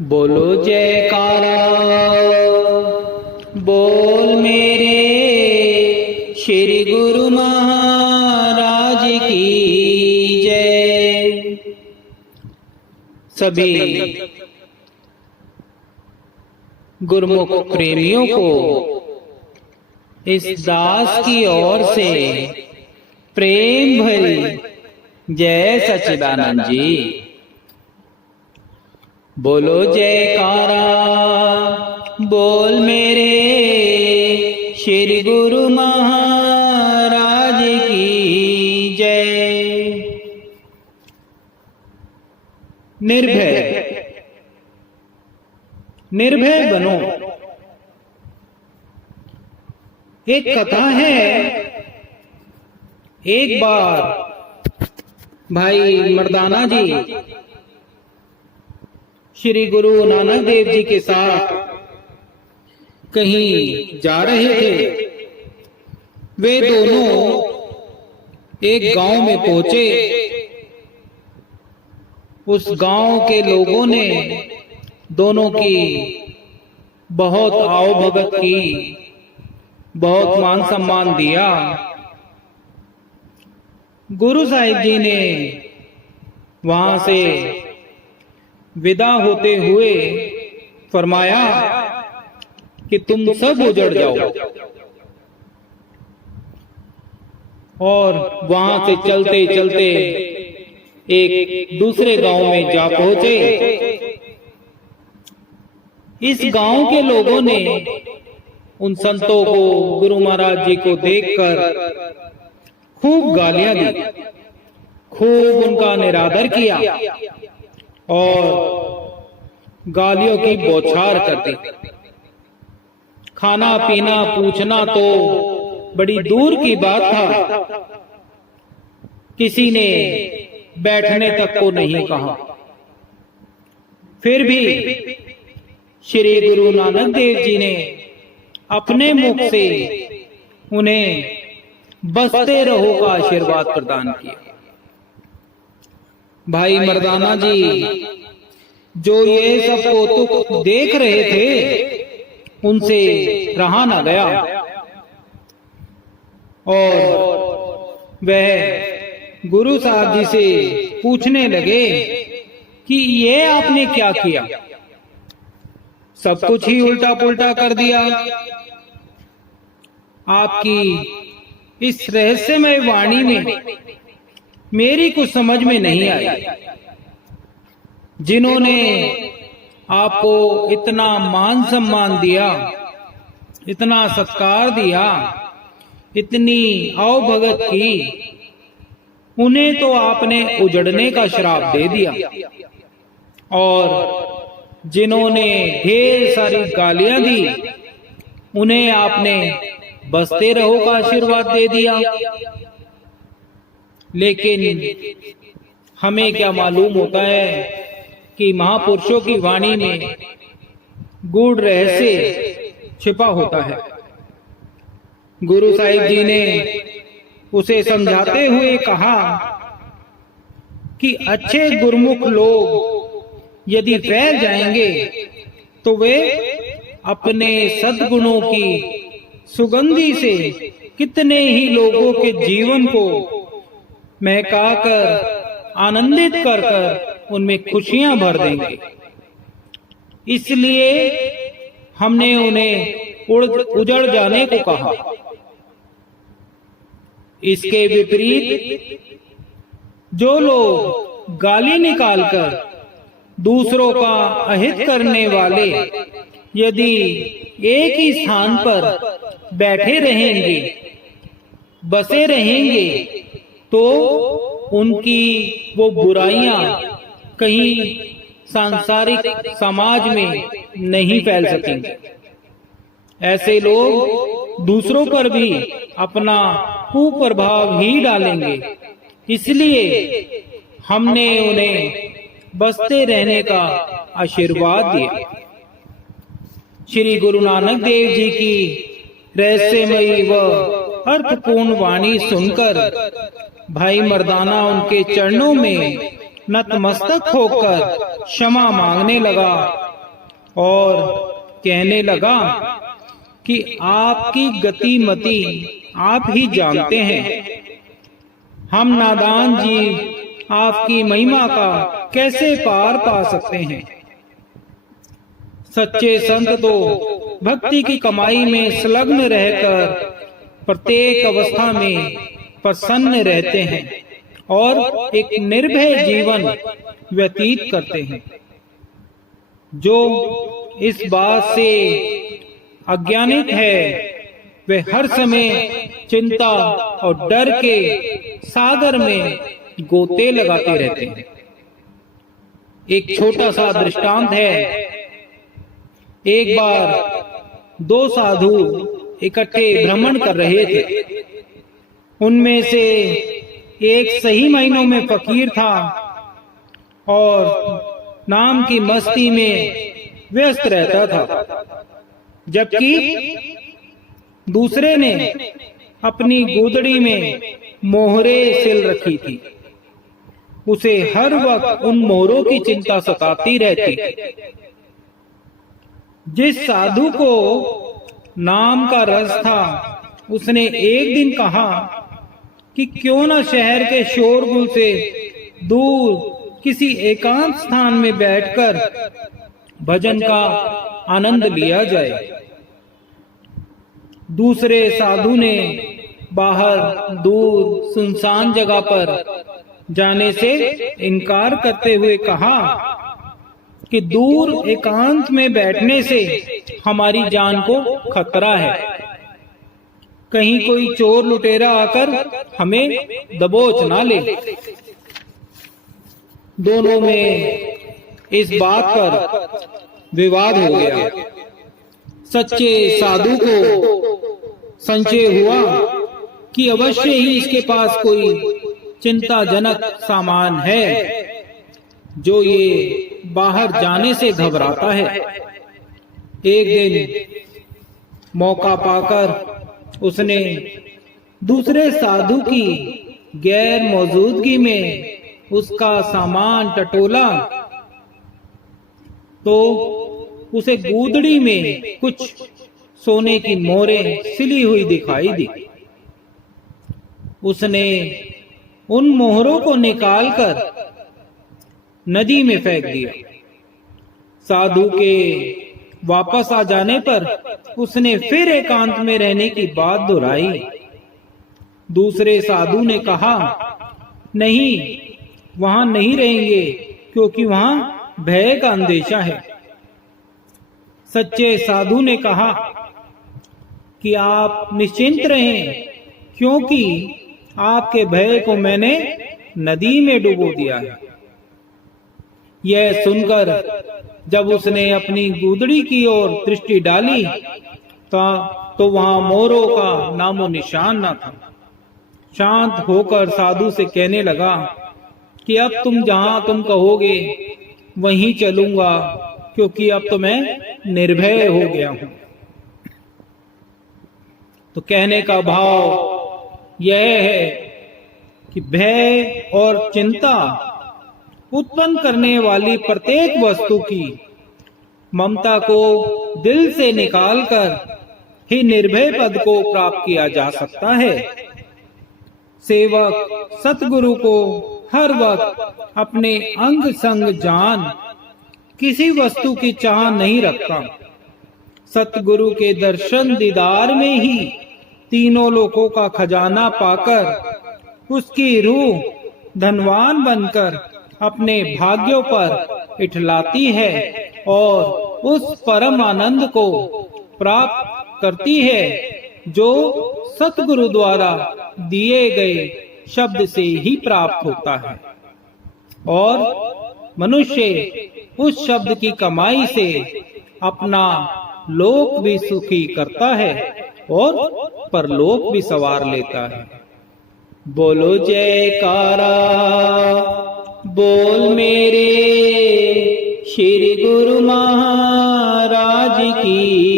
बोलो जयकारा, बोल मेरे श्री गुरु महाराज की जय। सभी गुरुमुख प्रेमियों को इस दास की ओर से प्रेम भरी जय सच्चिदानंद जी। बोलो जयकारा, बोल मेरे श्री गुरु महाराज की जय। निर्भय निर्भय बनो। एक कथा है, एक बार भाई मर्दाना जी श्री गुरु नानक देव जी के साथ कहीं जा रहे थे। वे दोनों एक गांव में पहुंचे। उस गांव के लोगों ने दोनों की बहुत आओ भगत की, बहुत मान सम्मान दिया। गुरु साहिब जी ने वहां से विदा होते हुए फरमाया कि तुम सब उजड़ जाओ, और वहां से चलते चलते एक दूसरे गांव में जा पहुंचे। इस गांव के लोगों ने उन संतों को, गुरु महाराज जी को देखकर खूब गालियां दी, खूब उनका निरादर किया और गालियों की बौछार कर दी। खाना पीना पूछना तो बड़ी दूर की बात था, किसी ने बैठने तक को नहीं कहा। फिर भी श्री गुरु नानक देव जी ने अपने मुख से उन्हें बसते रहो का आशीर्वाद प्रदान किया। भाई मर्दाना जी जो ये सब कौतुक देख रहे थे, उनसे रहा न गया और वह गुरु साहब जी से पूछने लगे कि ये आपने क्या किया, सब कुछ ही उल्टा पुल्टा कर दिया। आपकी इस रहस्यमय वाणी में मेरी कुछ समझ में नहीं आई। जिन्होंने आपको इतना मान सम्मान दिया, इतना सत्कार दिया, इतनी अवभगत की, उन्हें तो आपने उजड़ने का श्राप दे दिया। और जिन्होंने ढेर सारी गालियां दी, उन्हें आपने बसते रहो का आशीर्वाद दे दिया। लेकिन हमें क्या मालूम होता है कि महापुरुषों की वाणी में गूढ़ रहस्य छिपा होता है। गुरु साहिब जी ने उसे समझाते हुए कहा कि अच्छे गुरुमुख लोग यदि फैल जाएंगे तो वे अपने सद्गुणों की सुगंधी से कितने ही लोगों के जीवन को महकाकर आनंदित कर कर उनमें खुशियां भर देंगे। इसलिए हमने उन्हें उजड़ जाने को कहा। इसके विपरीत जो लोग गाली निकालकर दूसरों का अहित करने वाले यदि एक ही स्थान पर बैठे रहेंगे, बसे रहेंगे, तो उनकी वो बुराइयां कहीं सांसारिक समाज में नहीं फैल सकेंगे। ऐसे लोग दूसरों पर भी अपना कुप्रभाव ही डालेंगे। इसलिए हमने उन्हें बसते रहने का आशीर्वाद दिया। श्री गुरु नानक देव जी की रहस्यमयी व अर्थपूर्ण वाणी सुनकर भाई मर्दाना उनके चरणों में नतमस्तक होकर क्षमा मांगने लगा और कहने लगा कि आपकी गतिमति आप ही जानते हैं। हम नादान जीव आपकी महिमा का कैसे पार पा सकते हैं। सच्चे संत तो भक्ति की कमाई में संलग्न रहकर प्रत्येक अवस्था में प्रसन्न रहते हैं और एक निर्भय जीवन व्यतीत करते हैं। जो इस बात से अज्ञानित है वे हर समय चिंता और डर के सागर में गोते लगाते रहते हैं। एक छोटा सा दृष्टांत है। एक बार दो साधु इकट्ठे भ्रमण कर रहे थे। उनमें से एक सही महीनों में फकीर था और नाम की मस्ती में व्यस्त रहता था, जबकि दूसरे ने अपनी गोदड़ी में मोहरे सिल रखी थी। उसे हर वक्त उन मोहरों की चिंता सताती रहती। जिस साधु को नाम का रस था उसने एक दिन कहा कि क्यों न शहर के शोरगुल से दूर किसी एकांत स्थान में बैठकर भजन का आनंद लिया जाए। दूसरे साधु ने बाहर दूर सुनसान जगह पर जाने से इनकार करते हुए कहा कि दूर एकांत में बैठने से हमारी जान को खतरा है। कहीं कोई चोर लुटेरा आकर हमें दबोच ना ले। दोनों में इस बात पर विवाद हो गया। सच्चे साधु को संशय हुआ कि अवश्य ही इसके पास कोई चिंताजनक सामान है जो ये बाहर जाने से घबराता है। एक दिन मौका पाकर उसने दूसरे साधु की गैर मौजूदगी में उसका सामान टटोला तो उसे गोदड़ी में कुछ सोने की मोहरें सिली हुई दिखाई दी। उसने उन मोहरों को निकालकर नदी में फेंक दिया। साधु के वापस आ जाने पर उसने फिर एकांत में रहने की बात दोहराई। दूसरे साधु ने कहा, नहीं, वहां नहीं रहेंगे क्योंकि वहां भय का अंदेशा है। सच्चे साधु ने कहा कि आप निश्चिंत रहें क्योंकि आपके भय को मैंने नदी में डुबो दिया है। यह सुनकर जब उसने अपनी गोदड़ी की ओर दृष्टि डाली तो वहां मोरों का नामो निशान न था। शांत होकर साधु से कहने लगा कि अब तुम जहां तुम कहोगे वहीं चलूंगा क्योंकि अब तो मैं निर्भय हो गया हूं। तो कहने का भाव यह है कि भय और चिंता उत्पन्न करने वाली प्रत्येक वस्तु की ममता को दिल से निकालकर ही निर्भय पद को प्राप्त किया जा सकता है। सेवक सतगुरु को हर वक्त अपने अंग संग जान किसी वस्तु की चाह नहीं रखता। सतगुरु के दर्शन दीदार में ही तीनों लोकों का खजाना पाकर उसकी रूह धनवान बनकर अपने भाग्यों पर इठलाती है और उस परम आनंद को प्राप्त करती है जो सतगुरु द्वारा दिए गए शब्द से ही प्राप्त होता है। और मनुष्य उस शब्द की कमाई से अपना लोक भी सुखी करता है और परलोक भी सवार लेता है। बोलो जयकारा बोल मेरे श्री गुरु महाराज की।